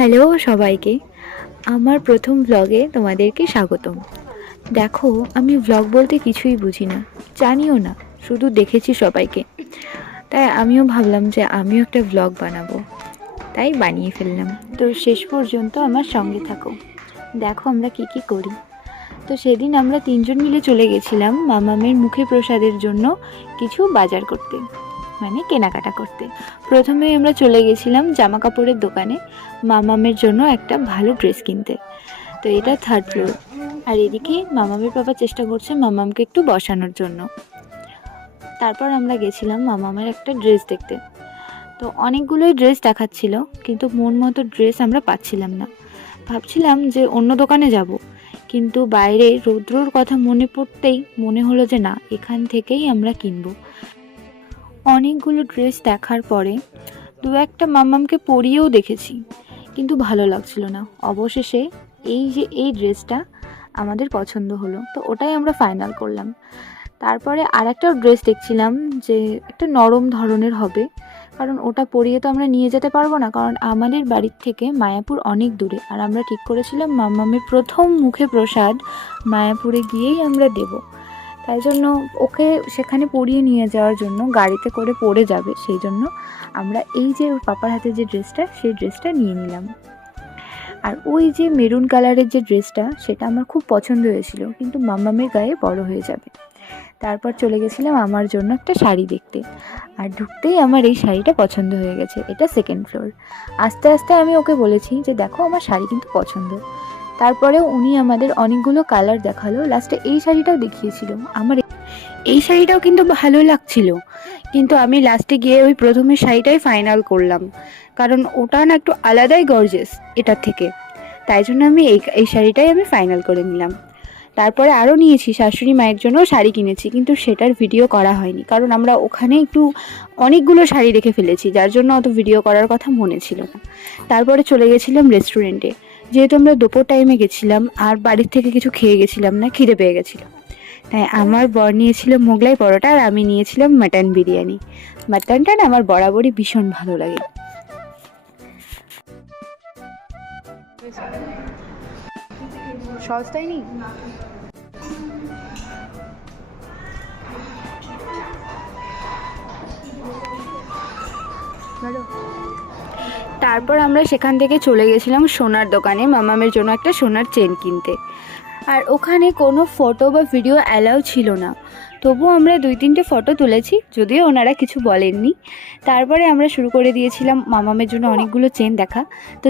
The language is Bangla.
হ্যালো সবাইকে, আমার প্রথম ব্লগে তোমাদেরকে স্বাগতম। দেখো, আমি ব্লগ বলতে কিছুই বুঝি না, জানিও না, শুধু দেখেছি সবাইকে। তাই আমিও ভাবলাম যে আমিও একটা ব্লগ বানাবো, তাই বানিয়ে ফেললাম। তো শেষ পর্যন্ত আমার সঙ্গে থাকো, দেখো আমরা কি কি করি। তো সেদিন আমরা তিনজন মিলে চলে গেছিলাম মামামের মুখে প্রসাদের জন্য কিছু বাজার করতে, মানে কেনাকাটা করতে। প্রথমে আমরা চলে গেছিলাম জামা কাপড়ের দোকানে মামামের জন্য একটা ভালো ড্রেস কিনতে। তো এটা 3rd ফ্লোর, আর এদিকে মামামের বাবা চেষ্টা করছে মামামকে একটু বসানোর জন্য। তারপর আমরা গেছিলাম মামামের একটা ড্রেস দেখতে। তো অনেকগুলোই ড্রেস দেখাচ্ছিল, কিন্তু মন মতো ড্রেস আমরা পাচ্ছিলাম না। ভাবছিলাম যে অন্য দোকানে যাব, কিন্তু বাইরে রৌদ্রর কথা মনে পড়তেই মনে হলো যে না, এখান থেকেই আমরা কিনবো। অনেকগুলো ড্রেস দেখার পরে দু একটা মাম্মামকে পরিয়েও দেখেছি, কিন্তু ভালো লাগছিল না। অবশেষে এই ড্রেসটা আমাদের পছন্দ হলো, তো ওটাই আমরা ফাইনাল করলাম। তারপরে আর একটা ড্রেস দেখছিলাম যে একটা নরম ধরনের হবে, কারণ ওটা পরিয়ে তো আমরা নিয়ে যেতে পারবো না, কারণ আমাদের বাড়ির থেকে মায়াপুর অনেক দূরে। আর আমরা ঠিক করেছিলাম মাম্মামের প্রথম মুখে প্রসাদ মায়াপুরে গিয়েই আমরা দেব। তাই জন্য ওকে সেখানে পরিয়ে নিয়ে যাওয়ার জন্য গাড়িতে করে পরে যাবে, সেই জন্য আমরা এই যে ওর পাপার হাতে যে ড্রেসটা, সেই ড্রেসটা নিয়ে নিলাম। আর ওই যে মেরুন কালারের যে ড্রেসটা, সেটা আমার খুব পছন্দ হয়েছিল, কিন্তু মাম্মামের গায়ে বড় হয়ে যাবে। তারপর চলে গেছিলাম আমার জন্য একটা শাড়ি দেখতে, আর ঢুকতেই আমার এই শাড়িটা পছন্দ হয়ে গেছে। এটা 2nd ফ্লোর। আস্তে আস্তে আমি ওকে বলেছি যে দেখো, আমার শাড়ি কিন্তু পছন্দ। তারপরেও উনি আমাদের অনেকগুলো কালার দেখালো, লাস্টে এই শাড়িটাও দেখিয়েছিল। আমার এই শাড়িটাও কিন্তু ভালো লাগছিল, কিন্তু আমি লাস্টে গিয়ে ওই প্রথমের শাড়িটাই ফাইনাল করলাম, কারণ ওটা না একটু আলাদাই গর্জিয়াস এটার থেকে। তাই জন্য আমি এই শাড়িটাই আমি ফাইনাল করে নিলাম। তারপরে আরও নিয়েছি, শাশুড়ি মায়ের জন্য শাড়ি কিনেছি, কিন্তু সেটার ভিডিও করা হয়নি, কারণ আমরা ওখানে একটু অনেকগুলো শাড়ি দেখে ফেলেছি, যার জন্য অত ভিডিও করার কথা মনে ছিল না। তারপরে চলে গেছিলাম রেস্টুরেন্টে, যেহেতু আমরা দুপুর টাইমে গেছিলাম আর বাড়ির থেকে কিছু খেয়ে গেছিলাম না, খিদে পেয়ে গেছিলো। তাই আমার বর নিয়েছিল মোগলাই পরোটা, আর আমি নিয়েছিলাম মাটন বিরিয়ানি। মাটনটা না আমার বরাবরই ভীষণ ভালো লাগে। সস্তায় নি তারপর আমরা সেখান থেকে চলে গেছিলাম সোনার দোকানে মামামের জন্য একটা সোনার চেন কিনতে। আর ওখানে কোনো ফটো বা ভিডিও অ্যালাউ ছিল না, তবুও আমরা 2-3টে ফটো তুলেছি, যদিও ওনারা কিছু বলেননি। তারপরে আমরা শুরু করে দিয়েছিলাম মামামের জন্য অনেকগুলো চেন দেখা। তো